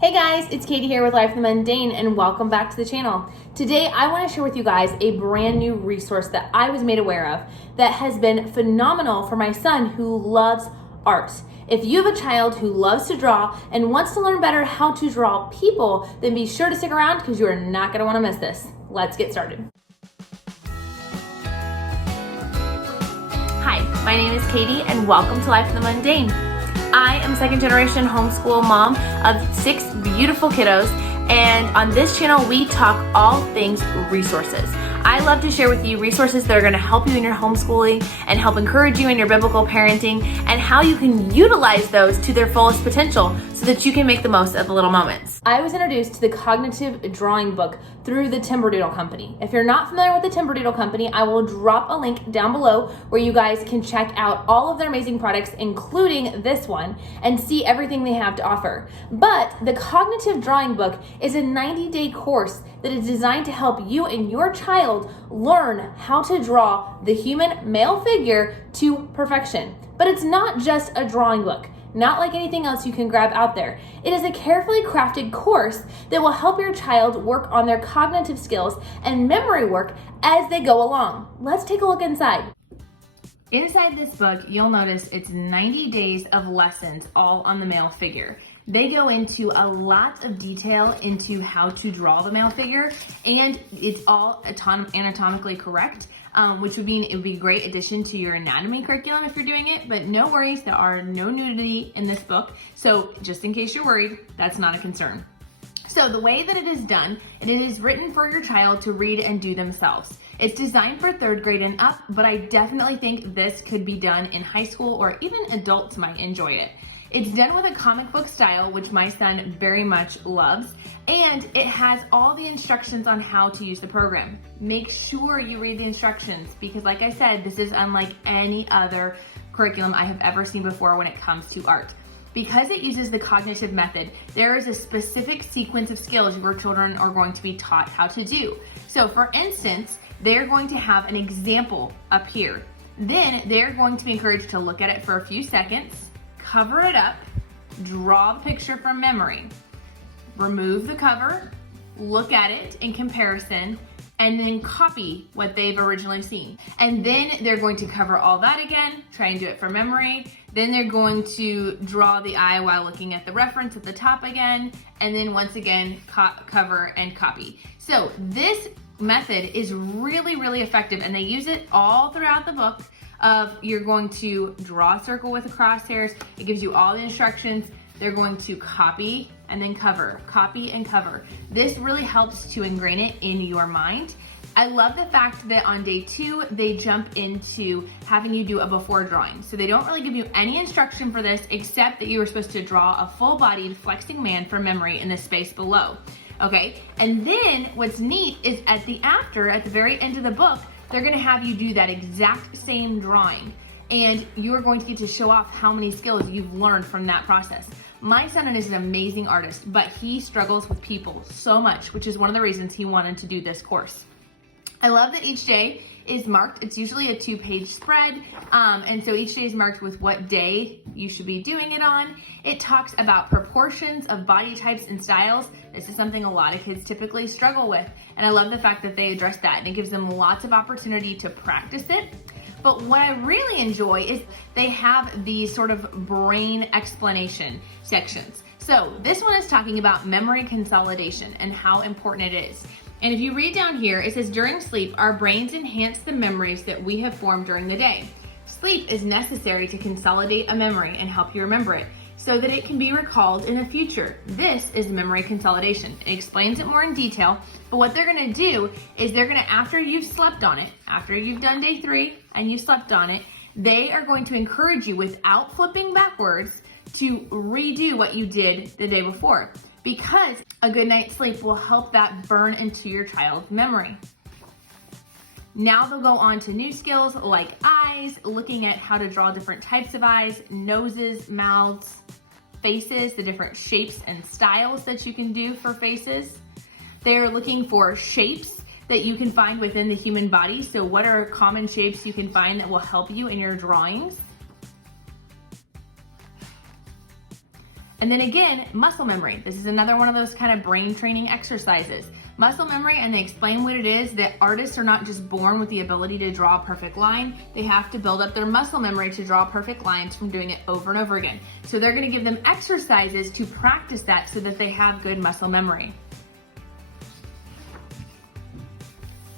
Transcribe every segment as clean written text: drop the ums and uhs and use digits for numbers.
Hey guys, it's Katie here with Life in the Mundane and welcome back to the channel. Today I want to share with you guys a brand new resource that I was made aware of that has been phenomenal for my son who loves art. If you have a child who loves to draw and wants to learn better how to draw people, then be sure to stick around because you are not going to want to miss this. Let's get started. Hi, my name is Katie and welcome to Life in the Mundane. I am second generation homeschool mom of 6 beautiful kiddos, and on this channel we talk all things resources. I love to share with you resources that are going to help you in your homeschooling and help encourage you in your biblical parenting and how you can utilize those to their fullest potential so that you can make the most of the little moments. I was introduced to the cognitive drawing book through the Timberdoodle Company. If you're not familiar with the Timberdoodle Company, I will drop a link down below where you guys can check out all of their amazing products, including this one, and see everything they have to offer. But the cognitive drawing book is a 90-day course that is designed to help you and your child learn how to draw the human male figure to perfection. But it's not just a drawing book. Not like anything else you can grab out there. It is a carefully crafted course that will help your child work on their cognitive skills and memory work as they go along. Let's take a look inside. Inside this book, you'll notice it's 90 days of lessons all on the male figure. They go into a lot of detail into how to draw the male figure, and it's all anatomically correct. Which would mean it would be a great addition to your anatomy curriculum if you're doing it, but no worries, there are no nudity in this book. So just in case you're worried, that's not a concern. So the way that it is done, it is written for your child to read and do themselves. It's designed for 3rd grade and up, but I definitely think this could be done in high school or even adults might enjoy it. It's done with a comic book style, which my son very much loves, and it has all the instructions on how to use the program. Make sure you read the instructions because, like I said, this is unlike any other curriculum I have ever seen before when it comes to art. Because it uses the cognitive method, there is a specific sequence of skills your children are going to be taught how to do. So for instance, they're going to have an example up here. Then they're going to be encouraged to look at it for a few seconds, cover it up, draw the picture from memory, remove the cover, look at it in comparison, and then copy what they've originally seen. And then they're going to cover all that again, try and do it from memory. Then they're going to draw the eye while looking at the reference at the top again, and then once again, cover and copy. So this method is really, really effective, and they use it all throughout the book. You're going to draw a circle with the crosshairs. It gives you all the instructions. They're going to copy and then cover, copy and cover. This really helps to ingrain it in your mind. I love the fact that on day 2, they jump into having you do a before drawing. So they don't really give you any instruction for this except that you are supposed to draw a full-bodied flexing man from memory in the space below. Okay, and then what's neat is at the very end of the book, they're gonna have you do that exact same drawing, and you're going to get to show off how many skills you've learned from that process. My son is an amazing artist, but he struggles with people so much, which is one of the reasons he wanted to do this course. I love that each day is marked. It's usually a 2-page spread, and so each day is marked with what day you should be doing it on. It talks about proportions of body types and styles. This is something a lot of kids typically struggle with, and I love the fact that they address that, and it gives them lots of opportunity to practice it. But what I really enjoy is they have these sort of brain explanation sections. So this one is talking about memory consolidation and how important it is. And if you read down here, it says, during sleep, our brains enhance the memories that we have formed during the day. Sleep is necessary to consolidate a memory and help you remember it so that it can be recalled in the future. This is memory consolidation. It explains it more in detail, but what they're gonna do is after you've slept on it, after you've done day 3 and you slept on it, they are going to encourage you without flipping backwards to redo what you did the day before, because a good night's sleep will help that burn into your child's memory. Now they'll go on to new skills like eyes, looking at how to draw different types of eyes, noses, mouths, faces, the different shapes and styles that you can do for faces. They're looking for shapes that you can find within the human body. So what are common shapes you can find that will help you in your drawings? And then again, muscle memory. This is another one of those kind of brain training exercises. Muscle memory, and they explain what it is, that artists are not just born with the ability to draw a perfect line. They have to build up their muscle memory to draw perfect lines from doing it over and over again. So they're gonna give them exercises to practice that so that they have good muscle memory.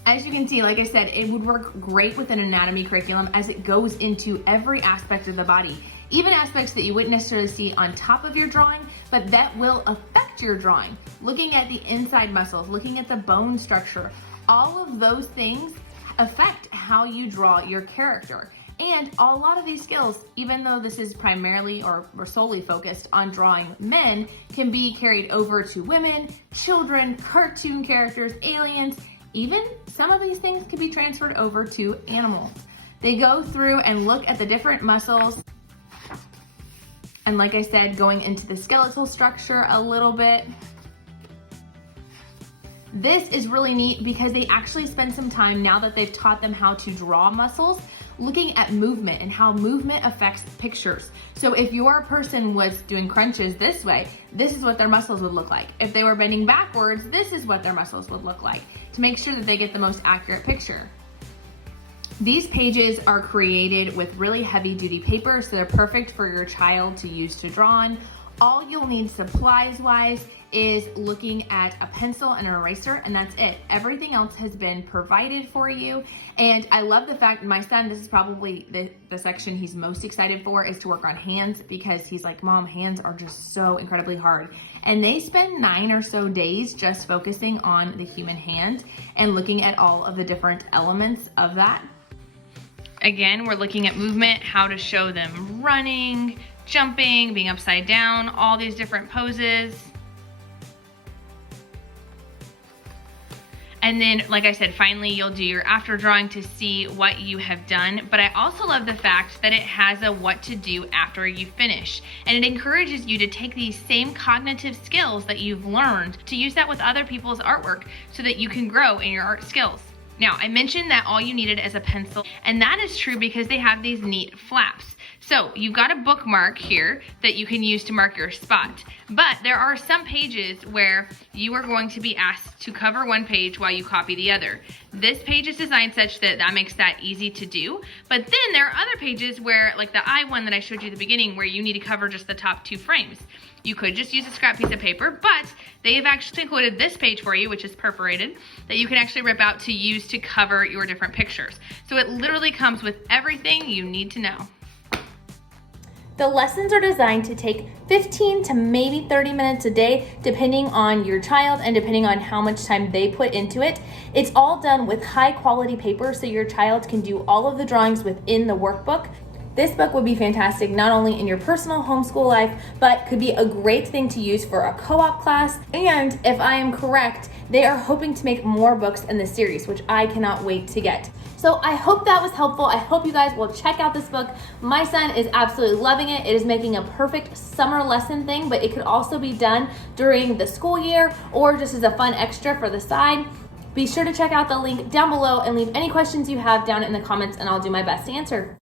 As you can see, like I said, it would work great with an anatomy curriculum as it goes into every aspect of the body. Even aspects that you wouldn't necessarily see on top of your drawing, but that will affect your drawing. Looking at the inside muscles, looking at the bone structure, all of those things affect how you draw your character. And a lot of these skills, even though this is primarily or solely focused on drawing men, can be carried over to women, children, cartoon characters, aliens. Even some of these things can be transferred over to animals. They go through and look at the different muscles. And like I said, going into the skeletal structure a little bit. This is really neat because they actually spend some time, now that they've taught them how to draw muscles, looking at movement and how movement affects pictures. So if your person was doing crunches this way, this is what their muscles would look like. If they were bending backwards, this is what their muscles would look like, to make sure that they get the most accurate picture. These pages are created with really heavy duty paper, so they're perfect for your child to use to draw on. All you'll need supplies wise is looking at a pencil and an eraser, and that's it. Everything else has been provided for you. And I love the fact, my son, this is probably the section he's most excited for, is to work on hands, because he's like, Mom, hands are just so incredibly hard. And they spend 9 or so days just focusing on the human hand and looking at all of the different elements of that. Again, we're looking at movement, how to show them running, jumping, being upside down, all these different poses. And then, like I said, finally you'll do your after drawing to see what you have done. But I also love the fact that it has a what to do after you finish. And it encourages you to take these same cognitive skills that you've learned to use that with other people's artwork so that you can grow in your art skills. Now, I mentioned that all you needed is a pencil, and that is true because they have these neat flaps. So you've got a bookmark here that you can use to mark your spot. But there are some pages where you are going to be asked to cover one page while you copy the other. This page is designed such that that makes that easy to do. But then there are other pages where, like the eye one that I showed you at the beginning, where you need to cover just the top 2 frames. You could just use a scrap piece of paper, but they have actually included this page for you, which is perforated, that you can actually rip out to use to cover your different pictures. So it literally comes with everything you need to know. The lessons are designed to take 15 to maybe 30 minutes a day, depending on your child and depending on how much time they put into it. It's all done with high quality paper, so your child can do all of the drawings within the workbook. This book would be fantastic not only in your personal homeschool life, but could be a great thing to use for a co-op class. And if I am correct, they are hoping to make more books in this series, which I cannot wait to get. So I hope that was helpful. I hope you guys will check out this book. My son is absolutely loving it. It is making a perfect summer lesson thing, but it could also be done during the school year or just as a fun extra for the side. Be sure to check out the link down below and leave any questions you have down in the comments, and I'll do my best to answer.